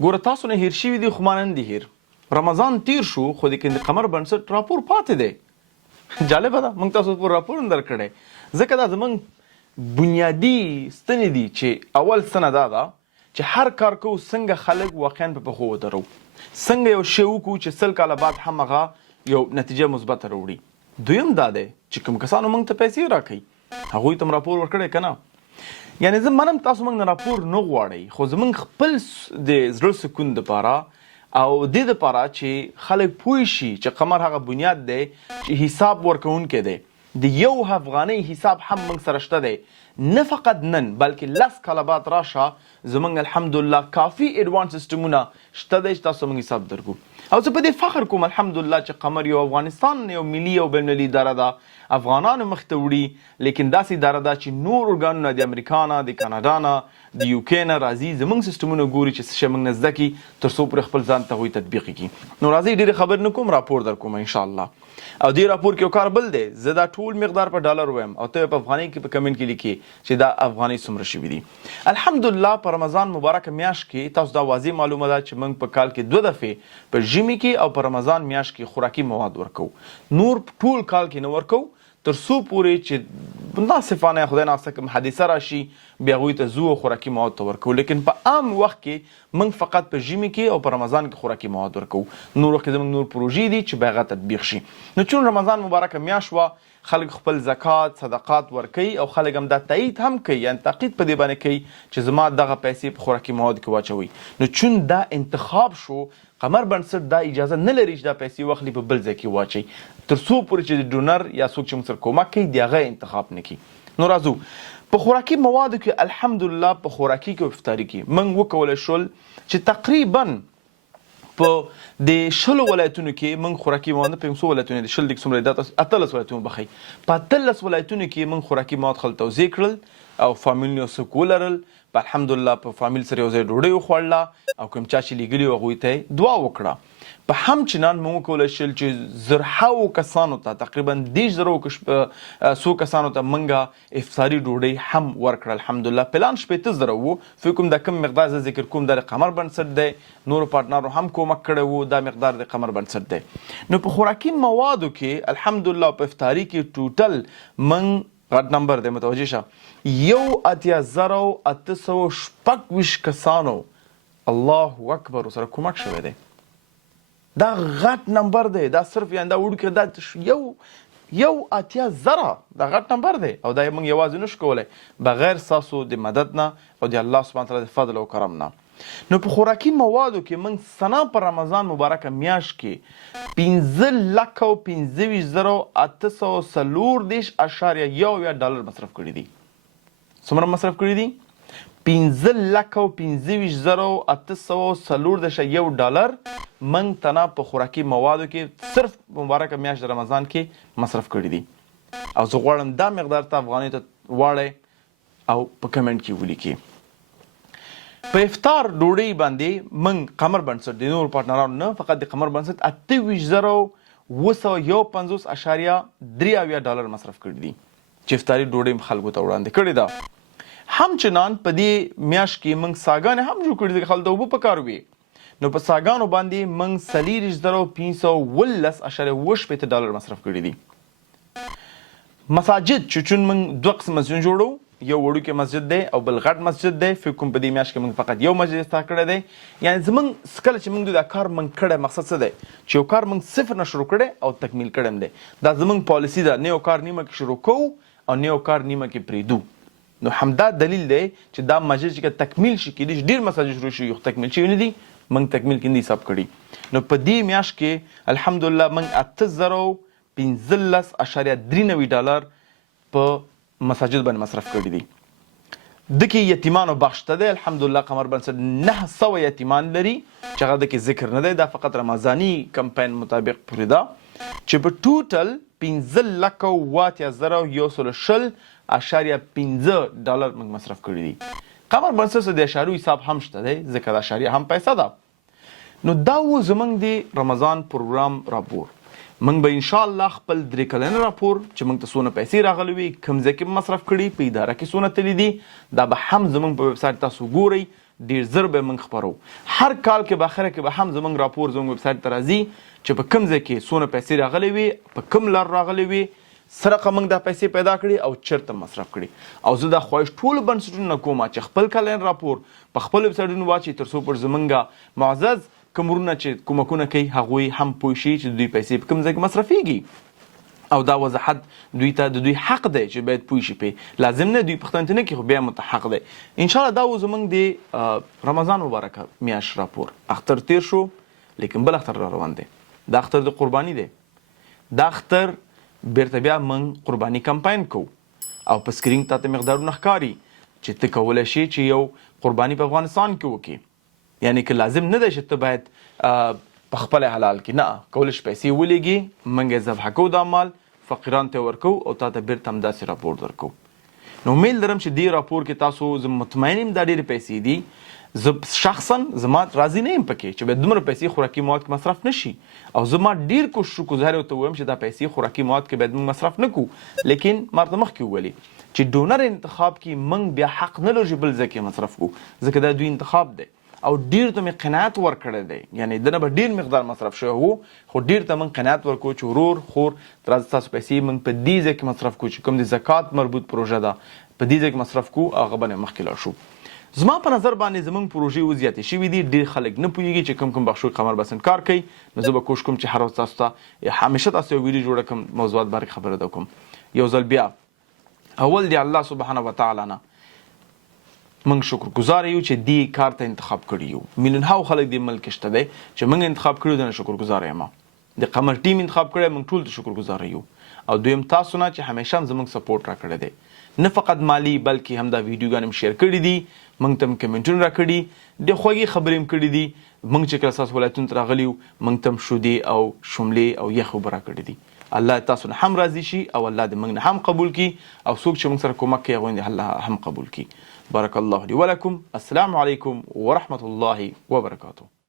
ګوره تاسو نه هیر شوي دي خو ما نن دي هیر. رمضان تیر شو خو د قمر بنسټ راپور پاتې دی. جالبه ده موږ تاسو پر راپور هم درکړی ځکه دا زموږ بنیادي ستنې دي چې اول ستنه دا ده چې هر کار کوو څنګه خلک واقعا په پښو ودرو، څنګه یو شی وکړو چې 100 کاله بعد هم هغه یو نتیجه مثبته راوړي. دویم دا دی چې کوم کسانو موږ ته پیسې راکوي هغوی ته راپور ورکړی که نه. یعنې زه منم تاسو موږ نه راپور نه غواړئ، خو زموږ خپل د زړه سکون دپاره او دې دپاره چې خلک پوه شي چې قمر هغه بنیاد دی چې حساب ورکوونکی دی. د یو افغانۍ حساب هم موږ سره شته دی، نه فقط نن بلکې 10 کاله بعد راشه زموږ الحمدلله کافي ایډوانس سیسټمونه شته دی چې تاسو موږ حساب درکو. او زه په دې فخر کوم الحمدلله چې قمر یو افغانستان یو ملي او بینالمللي اداره ده، افغانانو مخ ته وړي، لیکن داسې اداره ده چې نور ارګانونه د امریکا نه، د کاناډا نه، د یوکې نه راځي زموږ سیسټمونه ګوري چې څه شی موږ نه زده کړي تر څو پرې خپل ځان ته هغوی تطبیق کړي. نو راځئ ډېرې خبرې نه کوم، راپور در کوم انشاءالله. او دې راپور کې یو کار بل دی، زه دا ټول مقدار په ډالر وایم او ته په افغانۍ کې په کمنټ کې لیکي چې دا افغانۍ څومره شوي دي. الحمدلله په رمضان مبارکه میاشت کې تاسو دا واضح معلومه ده چې موږ په کال کې 2 دفعې په ژمي کې او په رمضان میاشت کې خوراکي مواد ورکو، نور ټول کال کې نه ورکو تر څو پورې چې مناسفانه خدای ناسته کوم حادثه راشي بیا هغوی ته ځو او خوراکي مواد ته ورکو. لیکن په عام وخت کې موږ فقط په ژمي کې او په رمضان کې خوراکي مواد ورکو، نور وخت کې زموږ نور پروژې دي چې به هغه تطبیق شي. نو چون رمضان مبارکه میاشت وه خلک خپل زکات صدقات ورکوي او خلک هم دا تایید هم کوي، یعنې تاقید په دې باندې کوي چې زما دغه پیسې په خوراکي موادو کې واچوئ. نو چون دا انتخاب شو قمر بنسټ دا اجازه نه لري چې دا پیسې واخلي په بل ځای کې واچوي تر څو پورې چې د ډونر یا څوک چې موږ سره کومک کوي د هغه انتخاب نه کړي. نو راځو په خوراکي موادو کې الحمدلله په خوراکي کې او افطاري کې موږ وکولی شول چې تقریبا په د 20 ولایتونو کې موږ خوراکي مواد په 100 ولایتونو د 20 څومره د 18 ولایتونو بخي په 18 ولایتونو کې موږ خوراکي مواد خلک توزیع کړل او فامیلونو سره ولرل. په الحمدلله په فامیل سره یو ځای ډوډۍ وخوړله او کوم چا چې لیږلي وو هغوی ته دعا وکړه. په همچنان موږ وکولی شل چې زرهاو کسانو ته تقریبا 10,000 کسانو ته موږ افطاري ډوډۍ هم ورکړه الحمدلله. پلان 15,000 وو، فکر کوم دا کم مقدار زه ذکر کوم د قمر بنسټ دی، نورو پارټنرو هم کومک کړی وو، دا مقدار د قمر بنسټ دی. نو په خوراکي موادو کې الحمدلله په افطاري کې ټوټل موږ غټ نمبر دی متوجه شه 1826 کسانو الله اکبر سره کومک شوی دی. دا غټ نمبر دی، دا صرف یعنې دا وړوکی دا یو 80,000 دا غټ نمبر دی او دا موږ یوازې نشو کولی بغیر ستاسو د مدد نه او د الله سبحانه تعالی د فضل او کرم نه. نو په خوراکي موادو کې موږ سنا په رمضان مبارکه میاشت کې 15,840.1 ډالر مصرف کړي دي. څومره مصرف کړي دي؟ 15,840.1 ډالر موږ تنا په خوراکي موادو کې صرف مبارکه میاشت د رمضان کې مصرف کړي دي. او زه غواړم دا مقدار ته افغانۍ ته واړئ او په کمنټ کې ولیکئ. په افطار ډوډۍ باندې موږ قمر بنسټ د نورو پارټنرانو نه فقط د قمر بنسټ 28,950.3 ډالر مصرف کړي دي چې افطاري ډوډۍ خلکو ته وړاندې کړې ده. همچنان په دې میاشت کې موږ ساګانې هم جوړ کړي دي خلکو ته اوبه پکار وي. نو په ساګانو باندې موږ 43,518.8 ډالر مصرف کړي دي. مساجد چې چون موږ 2 قسم مسجد جوړو، یو وړوکی مسجد دی او بل غټ مسجد دی. فکر کوم په دې میاشت کې موږ فقط یو مسجد افتتاح کړی دی. یعنې زموږ کله چې موږ دا کار موږ کړی مقصد څه دی چې یو کار موږ صفر نه شروع کړی او تکمیل کړی هم دی. دا زموږ پالیسي ده، نه یو کار نیمه کې شروع کوو او نه یو کار نیمه کې پرېږدو. نو همدا دلیل دی چې دا مسجد چې تکمیل شي کېدای شي ډېر مساجد شروع شي، یو تکمیل شوي نه دي موږ تکمیل کې نه حساب کړي. نو په دې میاشت کې الحمدلله موږ 8,015.93 ډالر په مساجد باندې مصرف کړي دي. دکې یتیمانو بخش ته دی الحمدلله قمر بنسټ 900 یتیمان لري چې هغه دکې ذکر نه دی، دا فقط رمضاني کمپاین مطابق پورې ده چې په ټوټل 15,120.5 ډالر موږ مصرف کړي دي. قمر بنسټ د اشاریو حساب هم شته دی ځکه د اشاریه هم پیسه ده. نو دا و زموږ د رمضان پروګرام راپور. موږ به انشاءالله خپل 3 کلنه راپور چې موږ ته څونه پیسې راغلي وي، کوم ځای کې مصرف کړي، په اداره کې څونه تللي دي، دا به هم زموږ په ویب سایټ تاسو ګورئ. ډیر زر به موږ خپرو. هر کال کې به اخره کې به هم زموږ راپور زموږ ویب سایټ ته راځي چې په کوم ځای کې څونه پیسې راغلي وي، په کوم لار راغلي وي، سرقه موږ دا پیسې پیدا کړي او چیرته مصرف کړي. او زه دا خواهش ټولو بنسټونو نه کوم چې خپل کلین راپور په خپل ویب سایټونو واچوي تر څو پر زموږ معزز کمرونه چې کومکونه کوي هغوی هم پوه شي چې دوی پیسې په کوم ځای کې مصرفیږي. او دا وضاحت دوی ته د دوی حق دی چې باید پوه شي پې. لازم نه دوی پوښتنه نه کوي خو بیا متحق دی. انشاءالله دا و زموږ د رمضان مبارکه میاشت راپور. اختر تیر شو لیکن بل اختر را روان دی. دا اختر د قرباني دی. دا اختر بیرته بیا موږ قرباني کمپاین کوو او په سکرین تاته مقدارونه ښکاري چې ته کولی شي چې یو قرباني په افغانستان کې وکړي. یعنی که لازم نه دی چې ته باید په خپل حلال کې، نه کولی شي پیسې ولېږي، موږ یې ذبحه کوو دا مال، فقیرانو ته ورکوو او تا ته بیرته همداسې راپور درکوو. نو امید لرم چې دې راپور کې تاسو، زه مطمئن یم دا ډېرې پیسې دي. زه شخصا زما راضي نه یم پکې چې باید دومره پیسې خوراکي مواد کې مصرف نه شي. او زما ډېر کوشش وکړو، ظاهر ورته ووایم چې دا پیسې خوراکي مواد کې باید موږ مصرف نه کړو. لیکن ما ورته مخکې وویلې چې ډونر انتخاب کې موږ بیا حق نه لرو چې بل ځای کې مصرف کړو، ځکه دا دوی انتخاب دی. او ډیر ته مې قناعت ورکړی دی، یعنی دنه به ډیر مقدار مصرف شوی وو، خو ډیر ته موږ قناعت ورکړو چې ورور خور تاسو پیسې موږ په دې ځای کې مصرف کړو چې کوم د زکات مربوط پروژه ده، په دې ځای کې مصرف کړو، هغه باندې مخکې لاړ شو. زما په نظر باندې زموږ پروژې اوس زیاتې شوي دي. ډیر خلک نه پوهېږي چې کوم بخشو قمر بسن کار کوي. نو زه به کوشش کوم چې هر ورځ تاسو ته همیشه تاسو یو ویډیو جوړه کړم، موضوعات باندې خبره ده کوم. یو ځل بیا اول دی الله سبحانه وتعالی نه موږ شکر گزار یو چې دې کار ته انتخاب کړي یو. میلیونهاو خلک دې ملک شته دی چې موږ انتخاب کړي دنه شکر گزار یم. د قمر ټیم انتخاب کړی، موږ ټول ته شکر گزار یو. او دویم تاسو نه چې همیشه هم زموږ سپورټ راکړی دی، نه فقط مالی بلکې هم دا ویډیوګانې هم شیر کړي دي، موږ ته هم کمنټونه راکړي، ډېرې خوږې خبرې هم کړي دي. موږ چې کله ستاسو ولایتونو ته راغلي یو موږ ته هم شودې او شملې او یخ اوبه راکړي دي. الله تاسو نه هم راضي شي او الله دې موږ نه هم قبول کړي او څوک چې موږ سره کومک کوي هغوی دې الله هم قبول کړي. بارك الله لي ولكم. السلام عليكم ورحمة الله وبركاته.